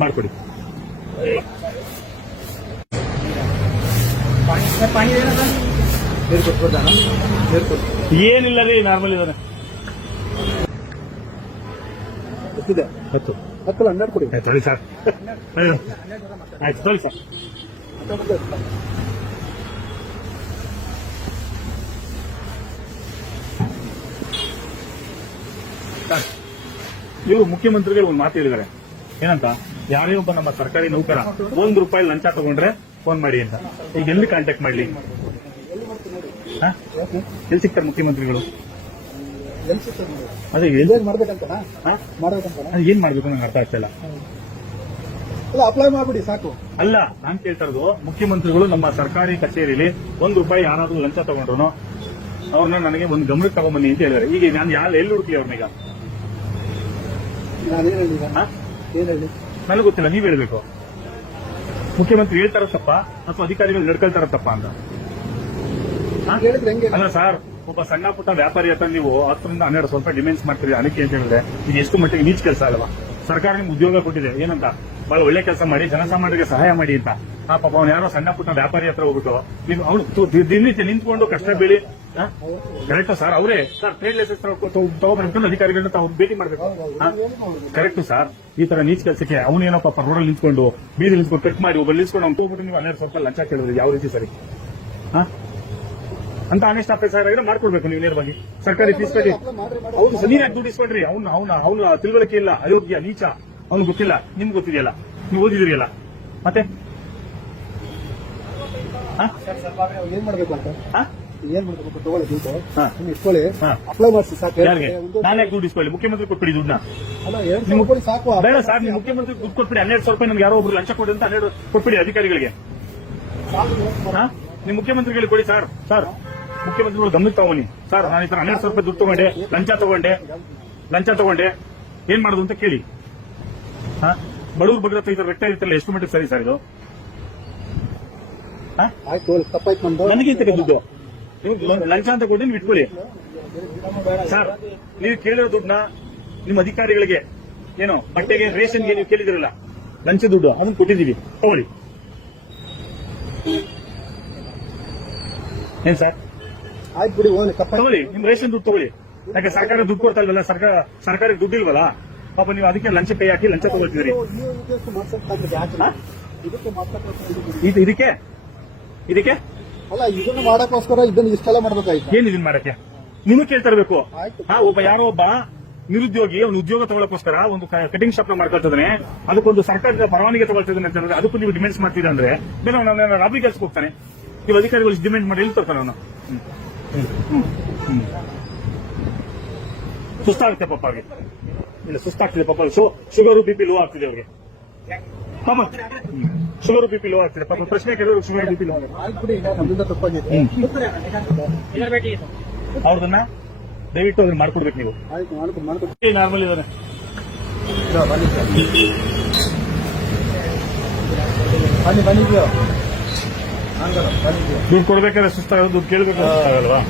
ಮಾಡ್ಕೊಡಿ. ಏನಿಲ್ಲ ರೀ, ನಾರ್ಮಲ್ ಇದಾನೆ. 10 12 ಕೊಡಿ. ತೊಳಿ ಸರ್, ಆಯ್ತು ತೊಳಿ ಸರ್. ಇವರು ಮುಖ್ಯಮಂತ್ರಿಗಳು ಒಂದು ಮಾತು ಹೇಳಿದ್ದಾರೆ, ಏನಂತ, ಯಾರೇ ಒಬ್ಬ ನಮ್ಮ ಸರ್ಕಾರಿ ನೌಕರ ₹1 ಲಂಚ ತಗೊಂಡ್ರೆ ಫೋನ್ ಮಾಡಿ ಅಂತ. ಈಗ ಎಲ್ಲಿ ಕಾಂಟ್ಯಾಕ್ಟ್ ಮಾಡ್ಲಿ? ಎಲ್ಲಿ ಸಿಗ್ತಾರೆ ಮುಖ್ಯಮಂತ್ರಿಗಳು? ಅದೇ ಏನ್ ಮಾಡ್ಬೇಕಂತ ಏನ್ ಮಾಡ್ಬೇಕು ನಂಗೆ ಅರ್ಥ ಆಗ್ತಾ ಇಲ್ಲ. ಅಪ್ಲೈ ಮಾಡ್ಬಿಡಿ ಸಾಕು. ಅಲ್ಲ, ನಾನ್ ಕೇಳ್ತಾ ಇರೋದು, ಮುಖ್ಯಮಂತ್ರಿಗಳು ನಮ್ಮ ಸರ್ಕಾರಿ ಕಚೇರಿಯಲ್ಲಿ ₹1 ಯಾರಾದ್ರೂ ಲಂಚ ತಗೊಂಡ್ರು ಅವ್ರನ್ನ ನನಗೆ ಒಂದು ಗಮನಕ್ಕೆ ತಗೊಂಬನ್ನಿ ಅಂತ ಹೇಳಿದ್ದಾರೆ. ಈಗ ನಾನು ಎಲ್ಲಿ ಹುಡುಕಲಿ ಅವ್ರನ್ನೀಗ? ನನಗೆ ಗೊತ್ತಿಲ್ಲ, ನೀವ್ ಹೇಳ್ಬೇಕು. ಮುಖ್ಯಮಂತ್ರಿ ಹೇಳ್ತಾರ ತಪ್ಪ ಅಥವಾ ಅಧಿಕಾರಿಗಳು ನಡ್ಕೊಳ್ತಾರ ತಪ್ಪ ಅಂತ? ಅಲ್ಲ ಸರ್, ಒಬ್ಬ ಸಣ್ಣ ಪುಟ್ಟ ವ್ಯಾಪಾರಿ ಹತ್ರ ನೀವು 10 ರಿಂದ 12 ಡಿಮ್ಯಾಂಡ್ಸ್ ಮಾಡ್ತೀರಿ ಅದಕ್ಕೆ ಅಂತ ಹೇಳಿದ್ರೆ ಇದು ಎಷ್ಟು ಮಟ್ಟಿಗೆ ನೀಚ್ ಕೆಲಸ ಅಲ್ವಾ? ಸರ್ಕಾರ ನಿಮ್ಗೆ ಉದ್ಯೋಗ ಕೊಟ್ಟಿದೆ, ಏನಂತ, ಬಹಳ ಒಳ್ಳೆ ಕೆಲಸ ಮಾಡಿ ಜನಸಾಮಾನ್ಯರಿಗೆ ಸಹಾಯ ಮಾಡಿ ಅಂತ. ಪಾಪ ಅವ್ನು ಯಾರೋ ಸಣ್ಣ ಪುಟ್ಟ ವ್ಯಾಪಾರಿ ಹತ್ರ ಹೋಗ್ಬಿಟ್ಟು ನೀವು ಅವನು ದಿನನಿತ್ಯ ನಿಂತ್ಕೊಂಡು ಕಷ್ಟ ಬೀಳಿ. ಕರೆಕ್ಟ್ ಸರ್, ಅವರೇ ಸರ್ ಟ್ರೇಡ್ ಲೈಸೆನ್ಸ್ ತಗೋಬೇಕು, ಅಧಿಕಾರಿಗಳನ್ನ ತಾವು ಭೇಟಿ ಮಾಡಬೇಕು. ಕರೆಕ್ಟ್ ಸರ್, ಈ ತರ ನೀಚ್ ಕೆಲಸಕ್ಕೆ ಅವನೇನೋ ಪಾಪ ರೋಡಲ್ಲಿ ನಿಂತ್ಕೊಂಡು ಬೀದಿ ನಿಂತ್ಕೊಂಡು ಕಟ್ ಮಾಡಿ ಒಬ್ಬ ನಿಲ್ಸ್ಕೊಂಡು ಅವ್ನು ಹೋಗ್ಬಿಟ್ಟು ನೀವು ₹12,000 ಲಂಚ ಕೇಳಿದ್ರೆ ಯಾವ ರೀತಿ ಸರಿ? ಅಂತ ಆನೆಸ್ಟ್ ಆಫೀಸರ್ ಆಗಿದ್ರೆ ಮಾಡ್ಕೊಡ್ಬೇಕು ನೀವು ನೇರವಾಗಿ. ಸರ್ಕಾರಿ ಫೀಸ್ ಕಟ್ಟಿ ಅವ್ನು ನೀನ್ ಯಾಕೆ ದುಡ್ಡು ಇಸ್ಕೊಂಡ್ರಿ? ಅವ್ನ ತಿಳುವಳಿಕೆ ಇಲ್ಲ, ಅಯೋಗ್ಯ, ನೀಚ, ಅವ್ನು ಗೊತ್ತಿಲ್ಲ, ನಿಮ್ಗೆ ಗೊತ್ತಿದೆಯಲ್ಲ, ನೀವು ಓದಿದಿರಿಯಲ್ಲ, ಮತ್ತೆ ಏನ್ ಮಾಡ್ಬೇಕು ಅಂತ ತಗೊಳ್ಳಿ ದುಡ್ಡು ಇಸ್ಕೊಳ್ಳಿ, ಅಪ್ಲೈ ಮಾಡಿಸಿ ಸಾಕು. ನಾನೇ ದುಡ್ಡು ಇಸ್ಕೊಳ್ಳಿ, ಮುಖ್ಯಮಂತ್ರಿ ಕೊಟ್ಬಿಡಿ ದುಡ್ಡನ್ನ. ನಿಮ್ಗೆ ಸಾಕು. ಬೇಡ ಸರ್, ನೀವು ಮುಖ್ಯಮಂತ್ರಿ ದುಡ್ಡು ಕೊಟ್ಬಿಡಿ, ₹12,000 ನಮ್ಗೆ ಯಾರೋ ಒಬ್ರು ಲಂಚ ಕೊಡಿ ಅಂತ 12 ಕೊಟ್ಬಿಡಿ ಅಧಿಕಾರಿಗಳಿಗೆ. ನೀವು ಮುಖ್ಯಮಂತ್ರಿಗಳಿಗೆ ಕೊಡಿ ಸರ್. ಸರ್, ಮುಖ್ಯಮಂತ್ರಿಗಳು ಗಮನಕ್ಕೆ ತಗೊಂಡಿ ಸರ್, ನಾನು ಈ ತರ ₹12,000 ದುಡ್ಡು ತಗೊಂಡೆ, ಲಂಚ ತಗೊಂಡೆ, ಏನ್ ಮಾಡೋದು ಅಂತ ಕೇಳಿ. ಬಡವ್ರ ಬಗ್ಗೆ ಈ ತರ ರೆಟ್ಟ ಇರ್ತಲ್ಲ, ಎಷ್ಟು ಮಟ್ಟಿಗೆ ಸರಿ ಸರ್ ಇದು? ನನಗಿಂತ ದುಡ್ಡು ನೀವು ಲಂಚ ಅಂತ ಕೊಡಿ, ನೀವು ಇಟ್ಕೊಳ್ಳಿ ಸರ್. ನೀವು ಕೇಳಿರೋ ದುಡ್ಡನ್ನ ನಿಮ್ಮ ಅಧಿಕಾರಿಗಳಿಗೆ ಏನೋ ಬಟ್ಟೆಗೆ, ರೇಷನ್ಗೆ ನೀವು ಕೇಳಿದಿರಲ್ಲ, ಲಂಚ ದುಡ್ಡು ಅದನ್ನ ಕೊಟ್ಟಿದ್ದೀವಿ, ತಗೊಳ್ಳಿ. ಏನ್ ಸರ್? ಆಯ್ತು ಬಿಡಿ, ತಗೊಳ್ಳಿ, ನಿಮ್ ರೇಷನ್ ದುಡ್ಡು ತಗೊಳ್ಳಿ. ಯಾಕೆ ಸರ್ಕಾರ ದುಡ್ಡು ಕೊಡ್ತಾ ಇಲ್ವಲ್ಲ, ಸರ್ಕಾರಕ್ಕೆ ದುಡ್ಡು ಇಲ್ವಲ್ಲ, ಪಾಪ ನೀವು ಅದಕ್ಕೆ ಲಂಚ ಕೈ ಹಾಕಿ ಲಂಚ ತಗೊಳ್ತಿದ್ರಿ. ಇದಕ್ಕೆ ಅಲ್ಲ, ಇದನ್ನು ಮಾಡಕ್ಕೋಸ್ಕರ ಇದನ್ನು ಇಷ್ಟೆಲ್ಲ ಮಾಡ್ಬೇಕಾಯ್ತು. ಏನ್ ಇದನ್ ಮಾಡಕ್ಕೆ ನಿಮಗೆ ಕೇಳ್ತಾ ಇರಬೇಕು. ಒಬ್ಬ ಯಾರೋ ಒಬ್ಬ ನಿರುದ್ಯೋಗಿ ಅವ್ನು ಉದ್ಯೋಗ ತಗೊಳ್ಳೋಕೋಸ್ಕರ ಒಂದು ಕಟಿಂಗ್ ಶಾಪ್ ನ ಮಾಡ್ಕೊಳ್ತಿದ್ದಾನೆ, ಅದಕ್ಕೊಂದು ಸರ್ಕಾರದ ಪರವಾನಗಿ ತಗೊಳ್ತಿದ್ದಾನೆ ಅಂತಂದ್ರೆ ಅದಕ್ಕೂ ನೀವು ಡಿಮ್ಯಾಂಡ್ಸ್ ಮಾಡ್ತೀರಾ ಅಂದ್ರೆ ಬೇರೆ ಅವನ ರಾಬಿ ಕೆಲ್ಸಕ್ಕೆ ಹೋಗ್ತಾನೆ. ನೀವು ಅಧಿಕಾರಿಗಳು ಡಿಮ್ಯಾಂಡ್ ಮಾಡಿ ಎಲ್ಲಿ ತರ್ತಾನೆ ಅವನು? ಸುಸ್ತಾಗುತ್ತೆ ಪಾಪ ಅವ್ರಿಗೆ, ಇಲ್ಲ ಸುಸ್ತಾಗ್ತಿದೆ ಪಾಪ. ಶುಗರು BP ಲೋ ಆಗ್ತಿದೆ ಅವ್ರಿಗೆ ಪಾಪ, ಶುಗರ್ BP ಲೋ ಆಗ್ತಿದೆ ಪಾಪ. ಪ್ರಶ್ನೆ ಕೇಳಿದ್ರು ಶುಗರ್ BP ಲೋ ಅವ್ರದನ್ನ ದಯವಿಟ್ಟು ಅದನ್ನ ಮಾಡ್ಕೊಡ್ಬೇಕು ನೀವು. ನಾರ್ಮಲ್ ಇದಾನೆ, ದುಡ್ಡು ಕೊಡ್ಬೇಕಾದ್ರೆ ಸುಸ್ತಾಗೋದು, ದುಡ್ಡು ಕೇಳಬೇಕು ಆಗಲ್ವಾ?